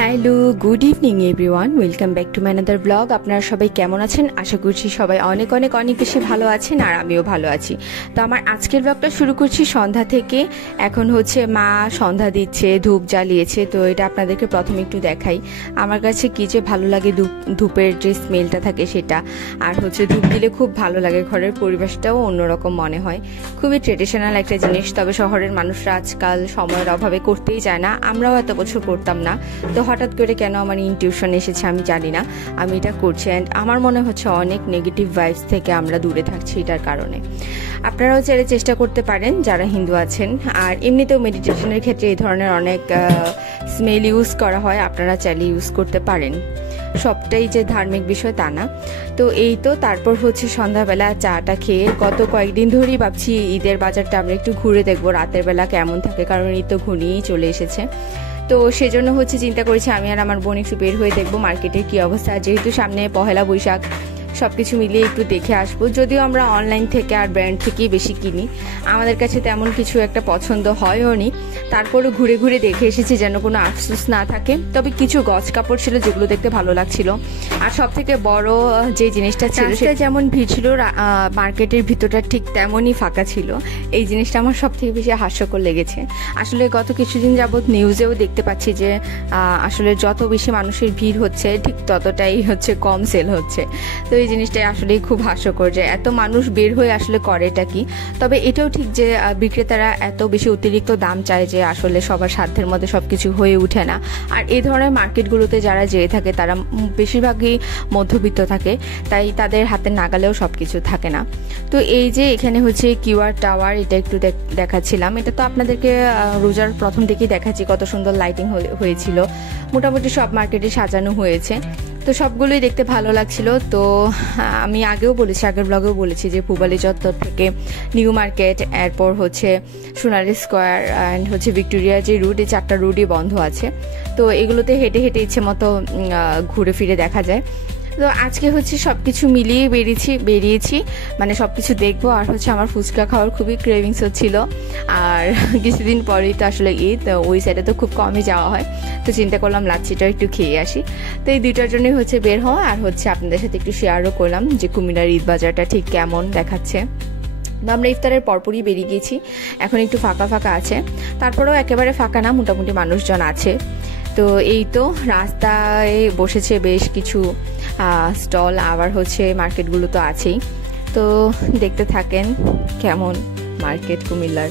Hello, good evening everyone, welcome back to my another blog. আপনারা সবাই কেমন আছেন? আশা করছি সবাই অনেক অনেক অনেক বেশি ভালো আছেন, আর আমিও ভালো আছি। তো আমার আজকের ব্লগটা শুরু করছি সন্ধ্যা থেকে। এখন হচ্ছে মা সন্ধ্যা দিচ্ছে, ধূপ জ্বালিয়েছে। তো এটা আপনাদেরকে প্রথমে একটু দেখাই। আমার কাছে কী যে ভালো লাগে, ধূপের যে স্মেলটা থাকে সেটা, আর হচ্ছে ধূপ দিলে খুব ভালো লাগে, ঘরের পরিবেশটাও অন্যরকম মনে হয়। খুবই ট্রেডিশনাল একটা জিনিস। তবে শহরের মানুষরা আজকাল সময়ের অভাবে করতেই চায় না, আমরাও এত বছর করতাম না। তো হঠাৎ করে কেন আমার ইনটিউশন এসেছে আমি জানি না, আমি এটা করছি। অ্যান্ড আমার মনে হচ্ছে অনেক নেগেটিভ ভাইবস থেকে আমরা দূরে থাকছি এটার কারণে। আপনারাও চাইলে চেষ্টা করতে পারেন যারা হিন্দু আছেন। আর এমনিতেও মেডিটেশনের ক্ষেত্রে এই ধরনের অনেক স্মেল ইউজ করা হয়, আপনারা চাইলে ইউজ করতে পারেন। সবটাই যে ধার্মিক বিষয় তা না। তো এই তো, তারপর হচ্ছে সন্ধ্যাবেলা চাটা খেয়ে গত কয়েকদিন ধরেই ভাবছি ঈদের বাজারটা আমরা একটু ঘুরে দেখবো রাতের বেলা কেমন থাকে, কারণ ঈদ তো ঘনিয়েই চলে এসেছে। তো সেজন্য হচ্ছে চিন্তা করেছি আমি আর আমার বোন একটু বের হয়ে দেখবো মার্কেটের কি অবস্থা, যেহেতু সামনে পহেলা বৈশাখ, সব কিছু মিলিয়ে একটু দেখে আসবো। যদিও আমরা অনলাইন থেকে আর ব্র্যান্ড থেকেই বেশি কিনি, আমাদের কাছে তেমন কিছু একটা পছন্দ হয়ও নি। তারপরে ঘুরে ঘুরে দেখে এসেছি যেন কোনো আফসোস না থাকে। তবে কিছু গজ কাপড় ছিল যেগুলো দেখতে ভালো লাগছিল। আর সব থেকে বড় যে জিনিসটা ছিল, সেটা যেমন ভিড় ছিল, মার্কেটের ভিতরটা ঠিক তেমনই ফাঁকা ছিল। এই জিনিসটা আমার সব থেকে বেশি হাস্যকর লেগেছে। আসলে গত কিছুদিন যাবৎ নিউজেও দেখতে পাচ্ছি যে আসলে যত বেশি মানুষের ভিড় হচ্ছে ঠিক ততটাই হচ্ছে কম সেল হচ্ছে। তো এই জিনিসটাই আসলেই খুব হাস্যকর যে এত মানুষ বের হয়ে আসলে করে এটা কি। তবে এটাও ঠিক যে বিক্রেতারা এত বেশি অতিরিক্ত দাম চায় যে আসলে সবার সাধ্যের মধ্যে সবকিছু হয়ে ওঠে না। আর এই ধরনের মার্কেটগুলোতে যারা যেয়ে থাকে তারা বেশিরভাগই মধ্যবিত্ত থাকে, তাই তাদের হাতে নাগালেও সবকিছু থাকে না। তো এই যে এখানে হচ্ছে কিউআর টাওয়ার, এটা একটু দেখাচ্ছিলাম। এটা তো আপনাদেরকে রোজার প্রথম থেকেই দেখাচ্ছি, কত সুন্দর লাইটিং হয়েছিল। মোটামুটি সব মার্কেটে সাজানো হয়েছে, তো সবগুলোই দেখতে ভালো লাগছিল। তো আমি আগেও বলেছি, আগের ব্লগেও বলেছি যে পূবালী চত্বর থেকে নিউ মার্কেট, এরপর হচ্ছে সোনালী স্কোয়ার অ্যান্ড হচ্ছে ভিক্টোরিয়া যে রুট, এই 4টা রুটই বন্ধ আছে। তো এগুলোতে হেঁটে হেঁটে ইচ্ছে মতো ঘুরে ফিরে দেখা যায়। তো আজকে হচ্ছে সব কিছু মিলিয়ে বেরিয়েছি, মানে সব কিছু দেখবো। আর হচ্ছে আমার ফুচকা খাওয়ার খুবই ক্রেভিংস হচ্ছিল, আর কিছুদিন পরেই তো আসলে ঈদ, ওই সাইডে তো খুব কমই যাওয়া হয়। তো চিন্তা করলাম লাচ্ছিটাও একটু খেয়ে আসি। তো এই দুইটার জন্যই হচ্ছে বের হওয়া, আর হচ্ছে আপনাদের সাথে একটু শেয়ারও করলাম যে কুমিল্লার ঈদ বাজারটা ঠিক কেমন দেখাচ্ছে। আমরা ইফতারের পরপরই বেরিয়ে গেছি, এখন একটু ফাঁকা ফাঁকা আছে, তারপরেও একেবারে ফাঁকা না, মোটামুটি মানুষজন আছে। তো এই তো রাস্তায় বসেছে বেশ কিছু স্টল, আবার হচ্ছে মার্কেটগুলো তো আছেই। তো দেখতে থাকেন কেমন মার্কেট কুমিল্লার।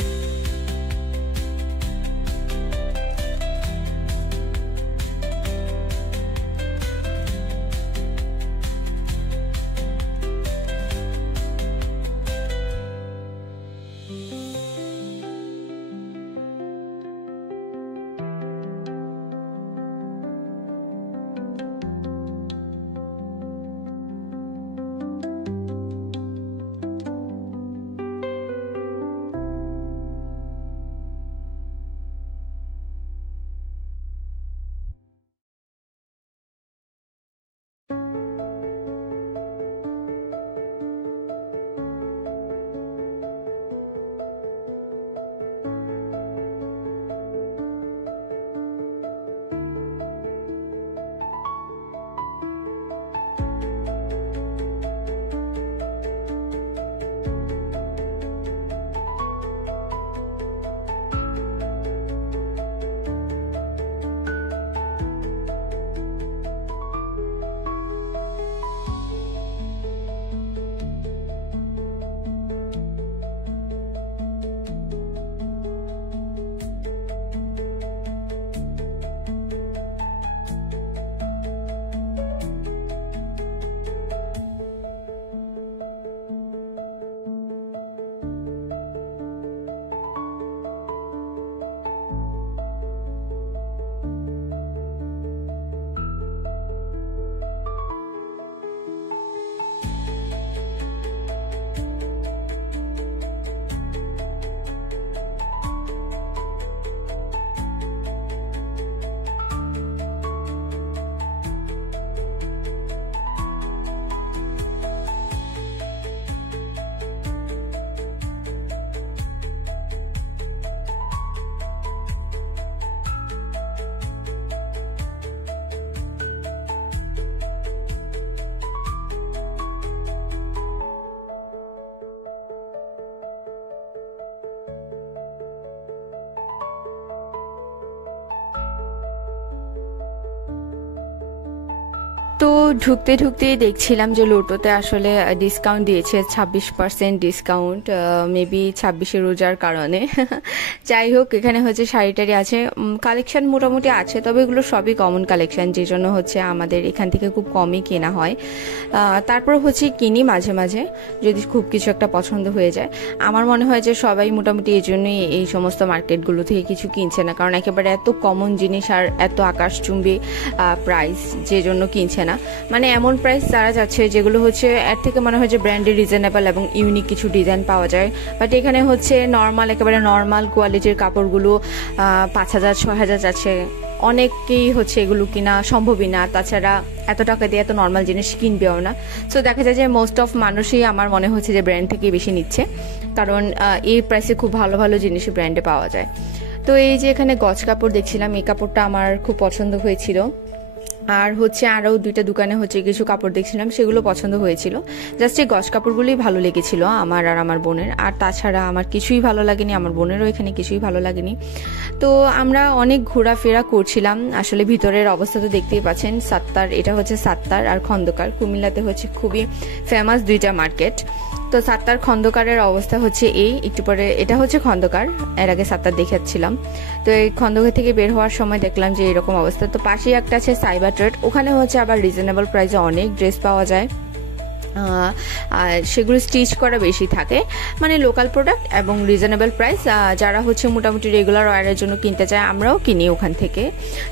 তো ঢুকতে ঢুকতে দেখছিলাম যে লোটোতে আসলে ডিসকাউন্ট দিয়েছে, 26% ডিসকাউন্ট, মেবি 26শে রোজার কারণে। যাই হোক, এখানে হচ্ছে শাড়ি টাড়ি আছে, কালেকশন মোটামুটি আছে, তবে এগুলো সবই কমন কালেকশন, যে জন্য হচ্ছে আমাদের এখান থেকে খুব কমই কেনা হয়। তারপর হচ্ছে কিনি মাঝে মাঝে যদি খুব কিছু একটা পছন্দ হয়ে যায়। আমার মনে হয় যে সবাই মোটামুটি এই জন্যই এই সমস্ত মার্কেটগুলো থেকে কিছু কিনছে না, কারণ একেবারে এত কমন জিনিস আর এত আকাশচুম্বী প্রাইস, যে জন্য কিনছে না। মানে এমন প্রাইস তারা যাচ্ছে যেগুলো হচ্ছে এর থেকে মনে হয় যে ব্র্যান্ডের রিজনেবল এবং ইউনিক কিছু ডিজাইন পাওয়া যায়, বাট এখানে হচ্ছে নর্মাল, একেবারে নর্মাল কোয়ালিটির কাপড়গুলো 5,000-6,000 যাচ্ছে। অনেকেই হচ্ছে এগুলো কিনা সম্ভবই না, তাছাড়া এত টাকা দিয়ে এত নর্মাল জিনিস কিনবেও না। সো দেখা যায় যে মোস্ট অফ মানুষই আমার মনে হচ্ছে যে ব্র্যান্ড থেকে বেশি নিচ্ছে, কারণ এই প্রাইসে খুব ভালো ভালো জিনিসই ব্র্যান্ডে পাওয়া যায়। তো এই যে এখানে গজ কাপড় দেখছিলাম, এই কাপড়টা আমার খুব পছন্দ হয়েছিল। আর হচ্ছে আরও দুইটা দোকানে হচ্ছে কিছু কাপড় দেখছিলাম, সেগুলো পছন্দ হয়েছিল। জাস্ট এই গজ কাপড়গুলোই ভালো লেগেছিল আমার আর আমার বোনের, আর তাছাড়া আমার কিছুই ভালো লাগেনি, আমার বোনেরও এখানে কিছুই ভালো লাগেনি। তো আমরা অনেক ঘোরাফেরা করছিলাম। আসলে ভিতরের অবস্থা তো দেখতেই পাচ্ছেন। সাত্তার, এটা হচ্ছে সাত্তার আর খন্দকার, কুমিল্লাতে হচ্ছে খুবই ফেমাস দুইটা মার্কেট। তো সাত্তার খন্দকারের অবস্থা হচ্ছে এই, একটু পরে এটা হচ্ছে খন্দকার, এর আগে সাত্তার দেখাচ্ছিলাম। তো এই খন্দকার থেকে বের হওয়ার সময় দেখলাম যে এরকম অবস্থা। তো পাশেই একটা আছে সাইবার ট্রেড, ওখানে হচ্ছে আবার রিজনেবল প্রাইসে অনেক ড্রেস পাওয়া যায়, সেগুলো স্টিচ করা বেশি থাকে, মানে লোকাল প্রোডাক্ট এবং রিজনেবল প্রাইস। যারা হচ্ছে মোটামুটি রেগুলার ওয়ারের জন্য কিনতে চায়, আমরাও কিনি ওখান থেকে,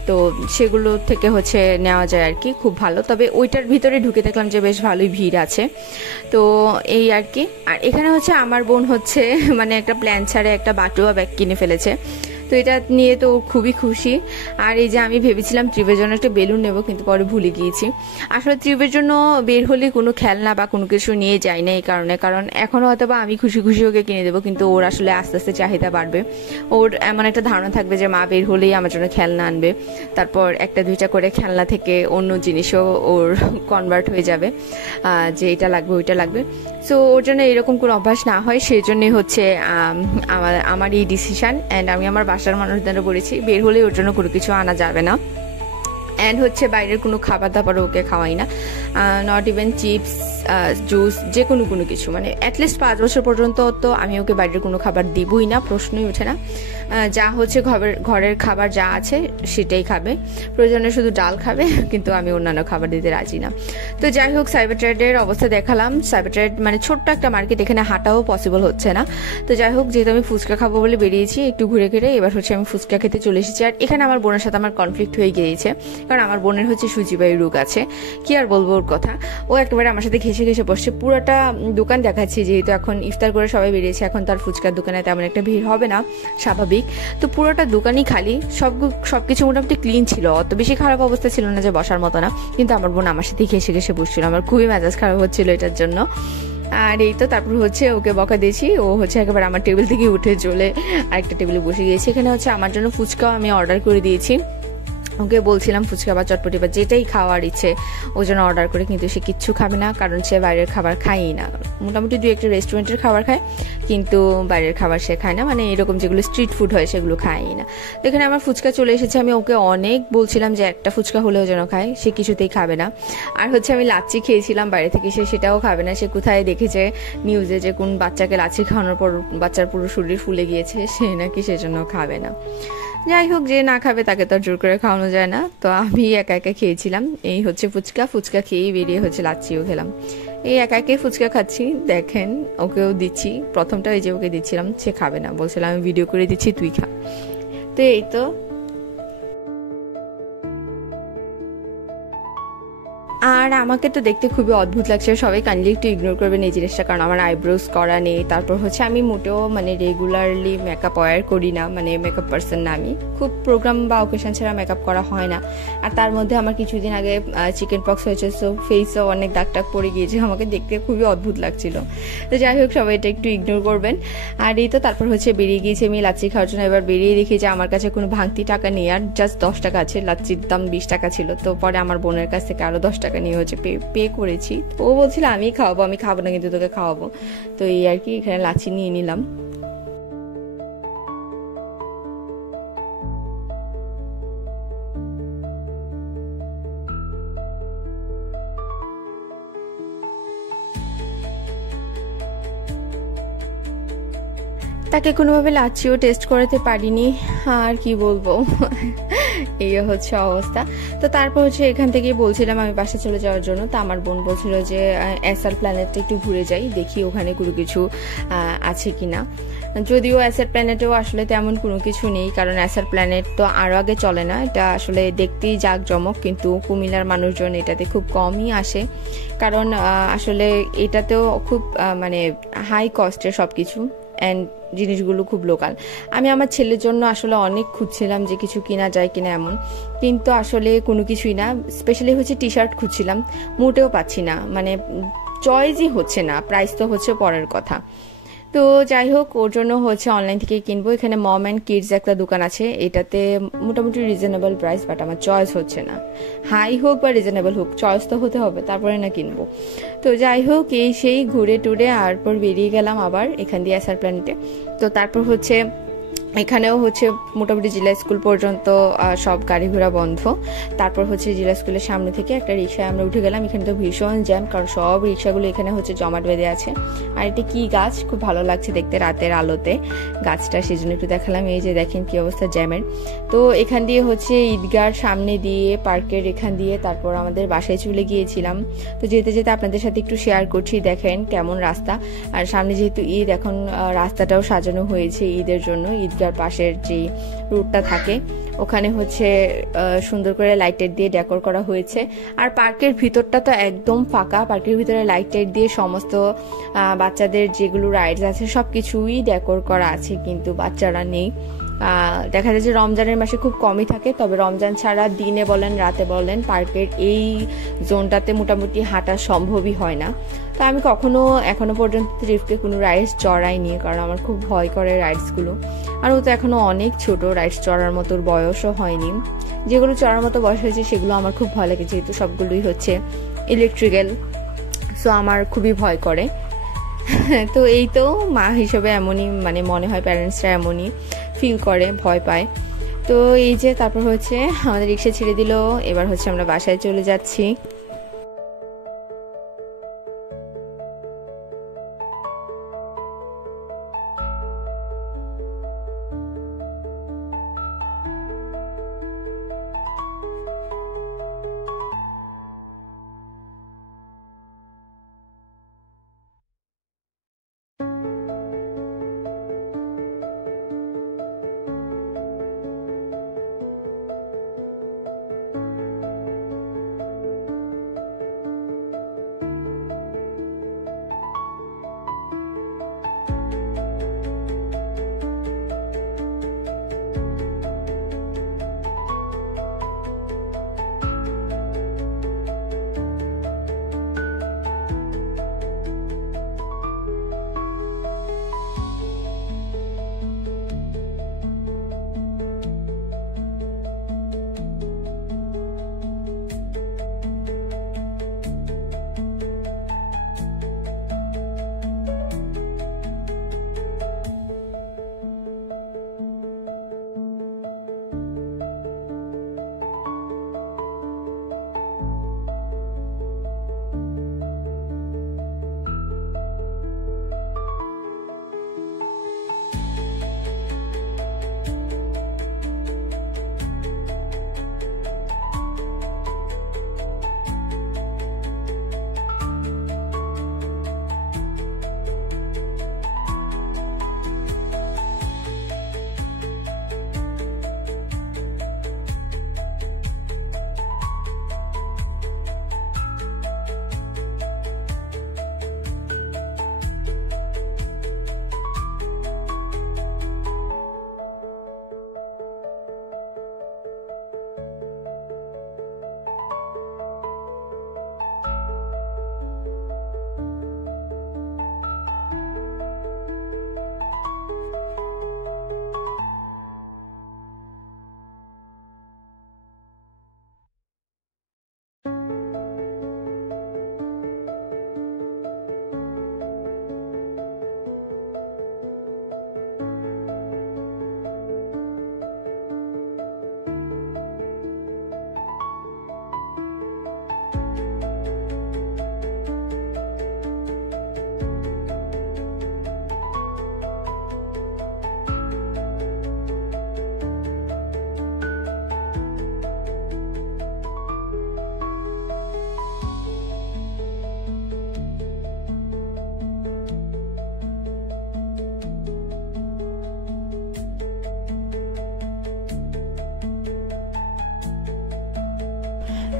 তো সেগুলো থেকে হচ্ছে নেওয়া যায় আর কি, খুব ভালো। তবে ওইটার ভিতরে ঢুকে দেখলাম যে বেশ ভালোই ভিড় আছে, তো এই আর কি। আর এখানে হচ্ছে আমার বোন হচ্ছে মানে একটা প্ল্যান ছাড়ে একটা বাটুয়া ব্যাগ কিনে ফেলেছে, তো এটা নিয়ে তো খুবই খুশি। আর এই যে আমি ভেবেছিলাম ট্রিপের জন্য একটা বেলুন নেব, কিন্তু পরে ভুলে গিয়েছি। আসলে ট্রিপের জন্য বের হলে কোনো খেলনা বা কোনো কিছু নিয়ে যাই না এই কারণে, কারণ এখনও হয়তো বা আমি খুশি খুশি ওকে কিনে দেবো, কিন্তু ওর আসলে আস্তে আস্তে চাহিদা বাড়বে। ওর এমন একটা ধারণা থাকবে যে মা বের হলেই আমার জন্য খেলনা আনবে, তারপর একটা দুইটা করে খেলনা থেকে অন্য জিনিসও ওর কনভার্ট হয়ে যাবে, যে এটা লাগবে ওইটা লাগবে। সো ওর জন্য এরকম কোনো অভ্যাস না হয়, সেই জন্যই হচ্ছে আমার এই ডিসিশন। অ্যান্ড আমি আমার বাসার মানুষদেরও বলেছি বের হলে ওর জন্য কোনো কিছু আনা যাবে না, অ্যান্ড হচ্ছে বাইরের কোনো খাবার দাবার ওকে খাওয়াই না, নট ইভেন চিপস, জুস, যে কোনো কিছু, মানে অ্যাটলিস্ট 5 বছর পর্যন্ত তো আমি ওকে বাইরের কোনো খাবার দিবই না, প্রশ্নই ওঠে না। যা হচ্ছে ঘরের খাবার যা আছে সেটাই খাবে, প্রয়োজনে শুধু ডাল খাবে, কিন্তু আমি অন্যান্য খাবার দিতে রাজি না। তো যাই হোক, সাইবার ট্রেডের অবস্থা দেখালাম। সাইবার ট্রেড মানে ছোট্ট একটা মার্কেট, এখানে হাঁটাও পসিবল হচ্ছে না। তো যাই হোক, যেহেতু আমি ফুচকা খাবো বলে বেরিয়েছি একটু ঘুরে ঘুরে, এবার হচ্ছে আমি ফুচকা খেতে চলে এসেছি। আর এখানে আমার বোনের সাথে আমার কনফ্লিক্ট হয়ে গিয়েছে, কারণ আমার বোনের হচ্ছে সুচিবায়ু রোগ আছে, কি আর বলবো ওর কথা। ও একেবারে আমার সাথে ঘেসে ঘেসে বসছে, পুরোটা দোকান দেখাচ্ছি, যেহেতু এখন ইফতার করে সবাই বেরিয়েছে, এখন তার ফুচকার দোকানে তেমন একটা ভিড় হবে না, স্বাভাবিক। তো পুরোটা দোকানই খালি, সবকিছু মোটামুটি ক্লিন ছিল, অত বেশি খারাপ অবস্থা ছিল না যে বসার মতো না, কিন্তু আমার বোন আমার সাথে ঘেসে ঘেসে বসছিল, আমার খুবই মেজাজ খারাপ হচ্ছিল এটার জন্য। আর এই তো তারপর হচ্ছে ওকে বকা দিয়েছি, ও হচ্ছে একেবারে আমার টেবিল থেকে উঠে চলে আরেকটা টেবিলে বসে গিয়েছে। এখানে হচ্ছে আমার জন্য ফুচকাও আমি অর্ডার করে দিয়েছি, ওকে বলছিলাম ফুচকা বা চটপটি বা যেটাই খাওয়ার ইচ্ছে ও জন্য অর্ডার করে, কিন্তু সে কিচ্ছু খাবে না, কারণ সে বাইরের খাবার খায়ই না। মোটামুটি 2-1টা রেস্টুরেন্টের খাবার খায়, কিন্তু বাইরের খাবার সে খায় না, মানে এরকম যেগুলো স্ট্রিট ফুড হয় সেগুলো খায়ই না। তো এখানে আমার ফুচকা চলে এসেছে, আমি ওকে অনেক বলছিলাম যে একটা ফুচকা হলেও যেন খায়, সে কিছুতেই খাবে না। আর হচ্ছে আমি লাচ্ছি খেয়েছিলাম বাইরে থেকে, সে সেটাও খাবে না। সে কোথায় দেখেছে নিউজে যে কোন বাচ্চাকে লাচ্ছি খাওয়ানোর পর বাচ্চার পুরো শরীর ফুলে গিয়েছে, সে নাকি সেজন্য খাবে না। যাই হোক, যে না খাবে তাকে তো জোর করে খাওয়ানো যায় না, তো আমি একা একা খেয়েছিলাম। এই হচ্ছে ফুচকা খেয়েই বেরিয়ে হচ্ছে লাচ্ছিও খেলাম। এই একা একাই ফুচকা খাচ্ছি, দেখেন ওকেও দিচ্ছি। প্রথমটা এই যে ওকে দিচ্ছিলাম, সে খাবে না, বলছিলাম আমি ভিডিও করে দিচ্ছি তুই খা। তো এই তো আর আমাকে তো দেখতে খুবই অদ্ভুত লাগছে, সবাই কাইন্ডলি একটু ইগনোর করবেন এই জিনিসটা, কারণ আমার আইব্রোজ করা নেই। তারপর হচ্ছে আমি মোটেও মানে রেগুলারলি মেকআপ ওয়্যার করি না, মানে মেকআপ পার্সন না আমি, খুব প্রোগ্রাম বা অকেশন ছাড়া মেকআপ করা হয় না। আর তার মধ্যে আমার কিছুদিন আগে চিকেন পক্স হয়েছে, সো ফেসও অনেক দাগ টাগ পড়ে গিয়েছে, আমাকে দেখতে খুবই অদ্ভুত লাগছিল। তো যাই হোক, সবাই এটা একটু ইগনোর করবেন। আর এই তো তারপর হচ্ছে বেরিয়ে গিয়েছি আমি লাচ্ছি খাওয়ার জন্য। এবার বেরিয়ে দেখি যে আমার কাছে কোনো ভাঙতি টাকা নেই, আর জাস্ট 10 টাকা আছে, লাচ্ছির দাম 20 টাকা ছিল। তো পরে আমার বোনের কাছ থেকে আরো 10 টাকা নিয়ে হচ্ছে পে করেছি। ও বলছিল আমি খাওয়াবো, আমি খাবো না কিন্তু তোকে খাওয়াবো। তো এই আর কি, এখানে লাচ্ছি নিয়ে নিলাম। তাকে কোনোভাবে লাচ্ছিও টেস্ট করাতে পারিনি, আর কি বলবো। এই হচ্ছে অবস্থা। তো তারপর হচ্ছে এখান থেকে বলছিলাম আমি বাসা চলে যাওয়ার জন্য। তো আমার বোন বলছিল যে এসআর প্ল্যানেটটা একটু ঘুরে যাই, দেখি ওখানে কোনো কিছু আছে কিনা। যদিও এসআর প্ল্যানেটেও আসলে তেমন কোনো কিছু নেই, কারণ এসআর প্ল্যানেট তো আরও আগে চলে না, এটা আসলে দেখতেই জাঁকজমক, কিন্তু কুমিল্লার মানুষজন এটাতে খুব কমই আসে, কারণ আসলে এটাতেও খুব মানে হাই কস্টের সব কিছু, অ্যান্ড জিনিসগুলো খুব লোকাল। আমি আমার ছেলের জন্য আসলে অনেক খুঁজছিলাম যে কিছু কিনা যায় কিনা এমন, কিন্তু আসলে কোনো কিছুই না। স্পেশালি হচ্ছে টি শার্ট খুঁজছিলাম, মোটেও পাচ্ছি না, মানে চয়েসই হচ্ছে না, প্রাইস তো হচ্ছে পরের কথা। তো যাই হোক, ওর জন্য হচ্ছে অনলাইন থেকে কিনবো। এখানে মম অ্যান্ড কিডস একটা দোকান আছে, এটাতে মোটামুটি রিজনেবল প্রাইস, বাট আমার চয়েস হচ্ছে না। হাই হোক বা রিজনেবল হোক, চয়েস তো হতে হবে, তারপরে না কিনবো। তো যাই হোক, এই সেই ঘুরে টুরে তারপর বেরিয়ে গেলাম আবার এখান দিয়ে এসআর প্ল্যানেটে। তো তারপর হচ্ছে এখানেও হচ্ছে মোটামুটি জেলা স্কুল পর্যন্ত সব গাড়ি ঘোড়া বন্ধ। তারপর হচ্ছে জেলা স্কুলের সামনে থেকে একটা রিক্সায় আমরা উঠে গেলাম। এখানে তো ভীষণ জ্যাম, কারণ সব রিক্সাগুলো এখানে হচ্ছে জমাট বেঁধে আছে। আর এটি কি গাছ, খুব ভালো লাগছে দেখতে রাতের আলোতে গাছটা, সেই জন্য একটু দেখালাম। এই যে দেখেন কি অবস্থা জ্যামের। তো এখান দিয়ে হচ্ছে ঈদগাহর সামনে দিয়ে, পার্কের এখান দিয়ে তারপর আমাদের বাসায় চলে গিয়েছিলাম। তো যেতে যেতে আপনাদের সাথে একটু শেয়ার করছি, দেখেন কেমন রাস্তা। আর সামনে যেহেতু ঈদ, এখন রাস্তাটাও সাজানো হয়েছে ঈদের জন্য। ঈদগাহ পাশের যে রুটটা থাকে ওখানে হচ্ছে সুন্দর করে লাইটের দিয়ে ডেকোর করা হয়েছে। আর পার্কের ভিতরটা তো একদম ফাঁকা, পার্কের ভিতরে লাইটের দিয়ে সমস্ত বাচ্চাদের যেগুলো রাইডস আছে সবকিছুই ডেকোর করা আছে, কিন্তু বাচ্চারা নেই। দেখা যায় যে রমজানের মাসে খুব কমই থাকে, তবে রমজান ছাড়া দিনে বলেন রাতে বলেন পার্কের এই জোনটাতে মোটামুটি হাঁটা সম্ভবই হয় না। তো আমি এখনো পর্যন্ত রিফকে কোনো রাইডস চড়াইনি, কারণ আমার খুব ভয় করে রাইডসগুলো। আর ও তো এখনো অনেক ছোট, রাইডস চড়ার মতো বয়সও হয়নি। যেগুলো চড়ার মতো বয়স হয়েছে সেগুলো আমার খুব ভয় লাগে, যেহেতু সবগুলোই হচ্ছে ইলেকট্রিক্যাল, সো আমার খুবই ভয় করে। তো এই তো মা হিসেবে এমনই, মানে মনে হয় প্যারেন্টসরা এমনই ফিল করে, ভয় পায়। তো এই যে তারপর হচ্ছে আমাদের রিক্সা ছেড়ে দিল, এবার হচ্ছে আমরা বাসায় চলে যাচ্ছি।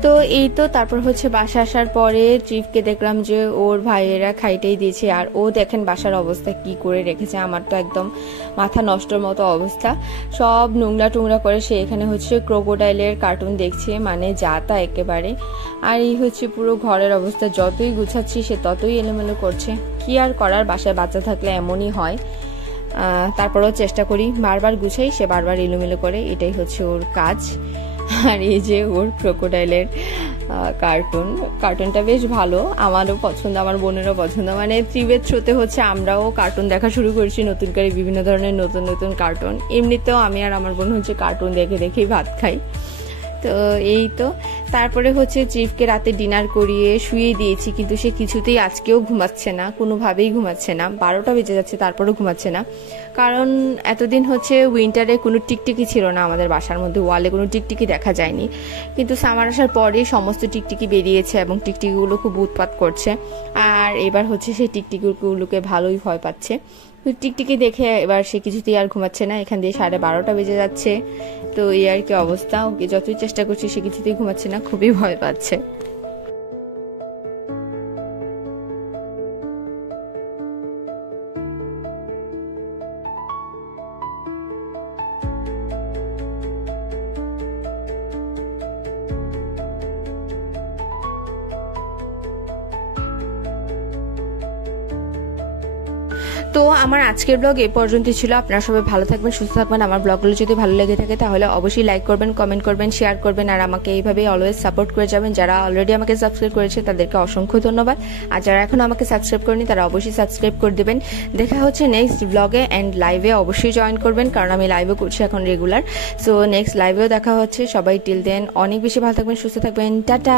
তো এই তো তারপর হচ্ছে বাসা আসার পরে ট্রিপকে দেখলাম যে ওর ভাইয়েরা খাইতেই দিয়েছে, আর ও দেখেন বাসার অবস্থা কি করে রেখেছে। আমার তো একদম মাথা নষ্টর মতো অবস্থা, সব নোংরা টুংরা করে সে এখানে হচ্ছে ক্রোকোডাইলের কার্টুন দেখছে, মানে যা তা একেবারে। আর এই হচ্ছে পুরো ঘরের অবস্থা, যতই গুছাচ্ছি সে ততই এলোমেলো করছে। কি আর করার, বাসায় বাচ্চা থাকলে এমনই হয়। তারপরেও চেষ্টা করি, বারবার গুছাই, সে বারবার এলোমেলো করে, এটাই হচ্ছে ওর কাজ। আর এই যে ওর ক্রোকোডাইলের কার্টুনটা বেশ ভালো, আমারও পছন্দ, আমার বোনেরও পছন্দ। মানে ট্রিপের থ্রুতে হচ্ছে আমরাও কার্টুন দেখা শুরু করেছি, নতুন করে বিভিন্ন ধরনের নতুন নতুন কার্টুন। এমনিতেও আমি আর আমার বোন হচ্ছে কার্টুন দেখে দেখেই ভাত খাই। তো এই তো তারপরে হচ্ছে ট্রিপকে রাতে ডিনার করিয়ে শুয়ে দিয়েছি, কিন্তু সে কিছুতেই আজকেও ঘুমাচ্ছে না, কোনোভাবেই ঘুমাচ্ছে না। 12টা বেজে যাচ্ছে তারপরেও ঘুমাচ্ছে না, কারণ এতদিন হচ্ছে উইন্টারে কোনো টিকটিকি ছিল না আমাদের বাসার মধ্যে, ওয়ালে কোনো টিকটিকি দেখা যায়নি। কিন্তু সামার আসার পরেই সমস্ত টিকটিকি বেরিয়েছে এবং টিকটিকিগুলো খুব উৎপাত করছে। আর এবার হচ্ছে সেই টিকটিকিগুলোকে ভালোই ভয় পাচ্ছে। টিকটিকি দেখে এবার সে কিছুতেই আর ঘুমাচ্ছে না। এখান দিয়ে 12:30 বেজে যাচ্ছে। তো এই আর কি অবস্থা, ওকে যতই চেষ্টা করছি সে কিছুতেই ঘুমাচ্ছে না, খুবই ভয় পাচ্ছে। তো আমার আজকের ব্লগ এ পর্যন্ত ছিল। আপনারা সবাই ভালো থাকবেন, সুস্থ থাকবেন। আমার ব্লগগুলো যদি ভালো লেগে থাকে তাহলে অবশ্যই লাইক করবেন, কমেন্ট করবেন, শেয়ার করবেন, আর আমাকে এইভাবেই অলওয়েজ সাপোর্ট করে যাবেন। যারা অলরেডি আমাকে সাবস্ক্রাইব করেছে তাদেরকে অসংখ্য ধন্যবাদ, আর যারা এখনো আমাকে সাবস্ক্রাইব করেনি তারা অবশ্যই সাবস্ক্রাইব করে দেবেন। দেখা হচ্ছে নেক্সট ব্লগে অ্যান্ড লাইভে অবশ্যই জয়েন করবেন, কারণ আমি লাইভও করছি এখন রেগুলার। সো নেক্সট লাইভেও দেখা হচ্ছে। সবাই টিল দেন অনেক বেশি ভালো থাকবেন, সুস্থ থাকবেন, টাটা।